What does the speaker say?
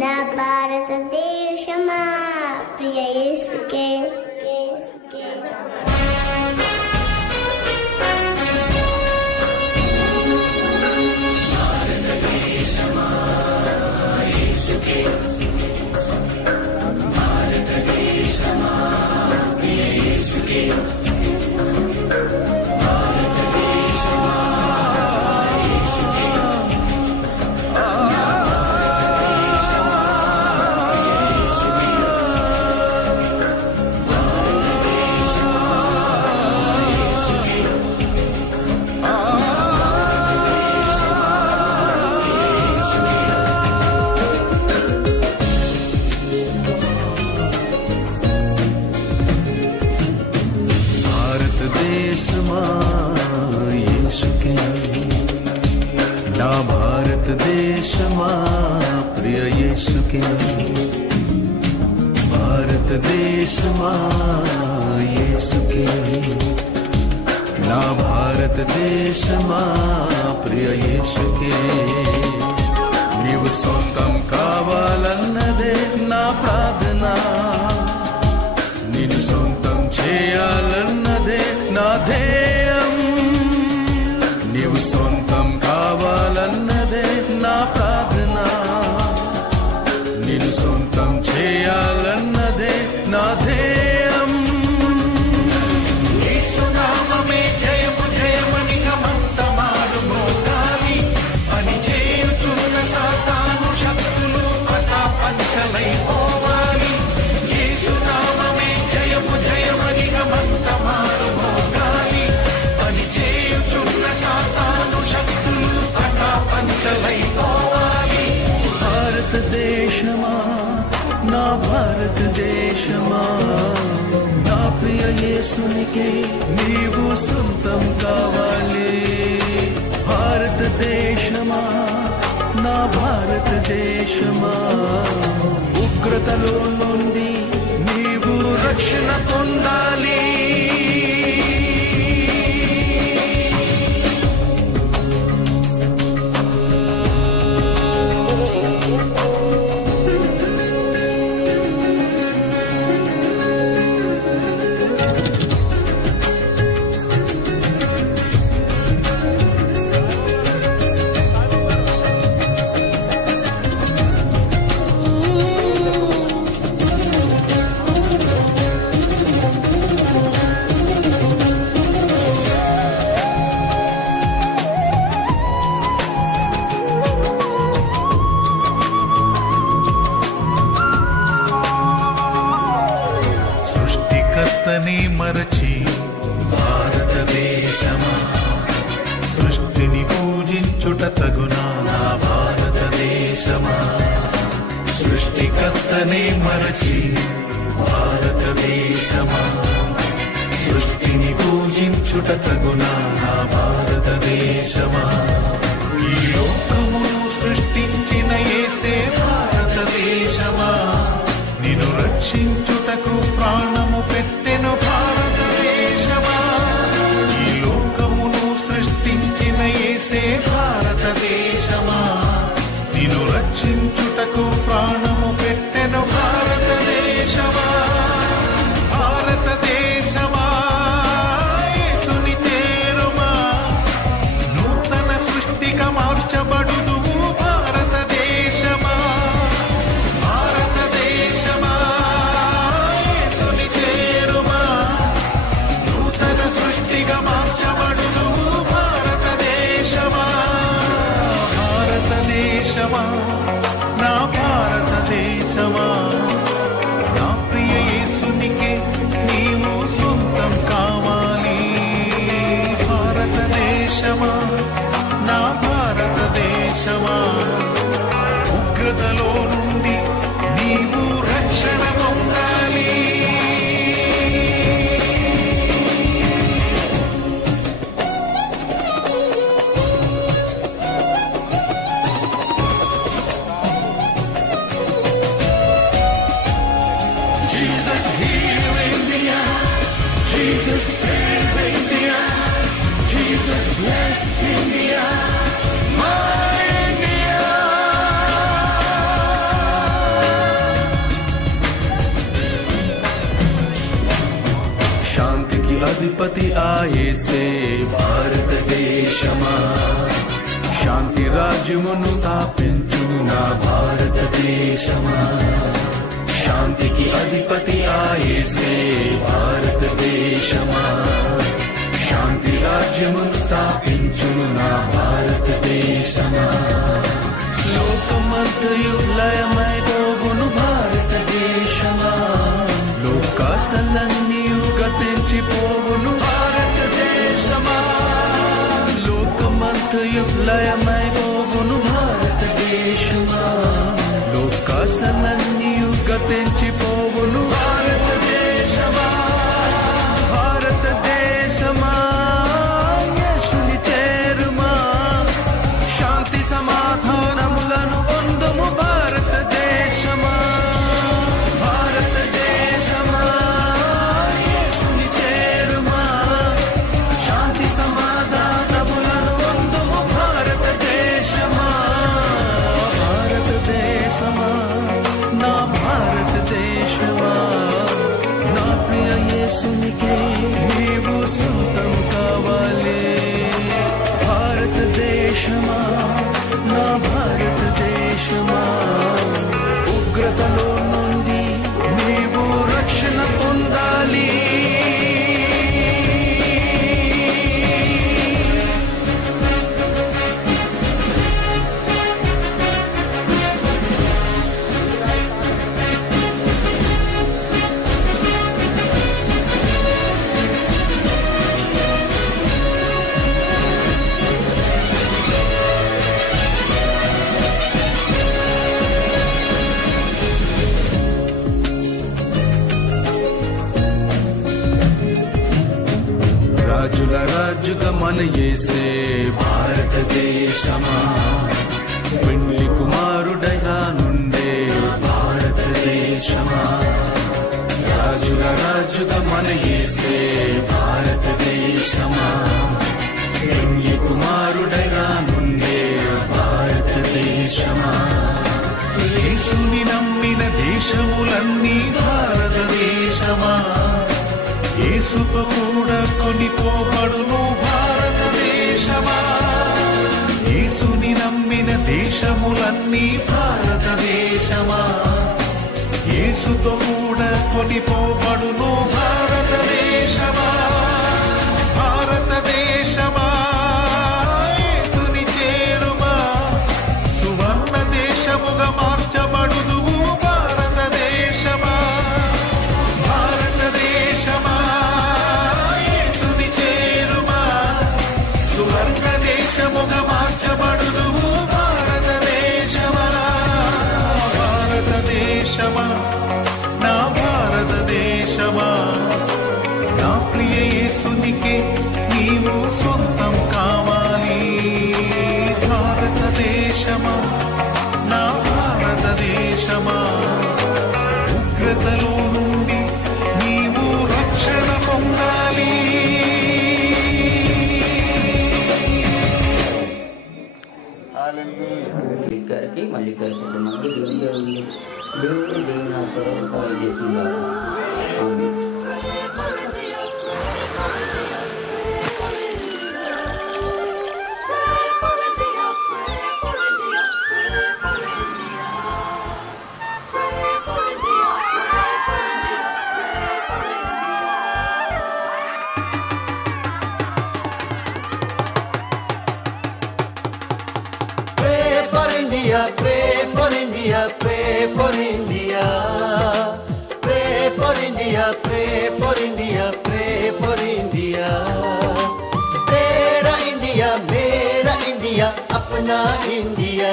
నా భారతదేశమా ప్రియ యేసుకే. నా భారతదేశమా ప్రియ యేసుకే. భారతదేశమా యేసుకే. నా భారతదేశమా ప్రియ యేసుకే. నీవు సొంతం కావాలన్నదే నా ప్రార్థన, నిన్ను సొంతం చేయాలన్నదే నా ధ్యేయం. నీవు సొంతం కావాలన్నదే నా ప్రార్థన, నిన్ను సొంతం చేయాలన్నదే నా ధ్యేయం. యేసునామమే జయము జయమని గమంతమారు మోగాలి. పని చేయుచున్న సాతాను శక్తులు పటాపంచలైపోవాలి. యేసునామమే జయము జయమని గమంతమారు మోగాలి. పని చేయుచున్న సాతాను శక్తులు పటాపంచలైపోవాలి. భారతదేశమా నా భారతదేశమా, నా ప్రియ యేసునికే నీవు సొంతం కావాలి. భారతదేశమా నా భారతదేశమా, ఉగ్రతలో నుండి నీవు రక్షణ పొందాలి. సృష్టికర్తని మరచి భారతదేశమా, సృష్టిని పూజించుట తగునా నా భారతదేశమా. సృష్టికర్తని మరచి భారతదేశమా, సృష్టిని పూజించుట తగునా నా భారతదేశమా. ఈ లోకమును సృష్టించిన యేసే భారతదేశమా, నిన్ను రక్షించుటకు ప్రాణము పెట్టెను భారతదేశమా. ఈ లోకమును సృష్టించిన యేసే భారతదేశమా, నిన్ను రక్షించుటకు ప్రాణము పెట్టెను భారతదేశమా. భారతదేశమా యేసుని చేరుమా, నూతన సృష్టిగా మార్చబడుదువు భారతదేశమా. భారతదేశమా యేసుని చేరుమా, నూతన సృష్టిగా మార్చబడుదువు భారతదేశమా. భారతదేశమా నా భారతదేశమా, నా ప్రియ యేసునికే నీవు సొంతం కావాలి. భారతదేశమా నా భారతదేశమా, ఉగ్రతలో నుండి నీవు రక్షణ పొందాలి. Jesus heal India, Jesus save India, Jesus bless India, my India. అధిపతి ఆయేసే భారతదేశమా శాంతి రాజ్యమును స్థాపించు నా భారతదేశమా శాంతికి అధిపతి ఆయేసే భారతదేశమా శాంతి రాజ్యమును స్థాపించు నా భారతదేశమా లోకమంతయు లయమైపోవును భారతదేశమా లోకాసలన్నీయు గతించిపోవును భారతదేశమా లోకమంతయు లయమైపోవును భారతదేశమా లోకాసలన్నీయు గతించిపోవును భారతదేశమా భారతదేశమా యేసుని చేరుమా శాంతి సమాధానములను పొందుము భారతదేశమా భారతదేశమా యేసుని చేరుమా శాంతి సమాధానములను పొందుము భారతదేశమా భారతదేశమా నా భారతదేశమా నా ప్రియ యేసునికే నీవు సొంతం కావాలి భారతదేశమా నా భారతదేశమా ఉగ్రతలో నుండి నీవు రక్షణ పొందాలి రాజుల రాజుగా మన యేసే భారతదేశమా పెండ్లి కుమారుడైగా నుండే భారతదేశమా రాజుల రాజుగా మన యేసే భారతదేశమా పెండ్లి కుమారుడైగా నుండే భారతదేశమా యేసుని నమ్మిన దేశములన్నీ భారతదేశమా యేసుతో కూడా కొనిపోబడును భారతదేశమా యేసుని నమ్మిన దేశములన్నీ భారతదేశమా యేసుతో కూడా కొనిపోబడును భారతదేశమా భారతదేశమా యేసుని చేరుమా సువర్ణ దేశముగా మార్చబడుదువు భారతదేశమా భారతదేశమా యేసుని చేరుమా సువర్ణ దేశముగా మార్చబడుదువు భారతదేశమా భారతదేశమా నా భారతదేశమా నా ప్రియ యేసునికే నీవు సొంతం కావాలి భారతదేశమా నా భారతదేశమా ఉగ్రతలో నుండి నీవు రక్షణ పొందాలి గారికి మళ్ళీ గారి కుటుంబానికి దేవుడు దేవుని ఆశీర్వాదాలు చేస్తున్నారు. Pray for India, pray for India, pray for India, pray for India, pray for India. Tera India, mera India, apna India.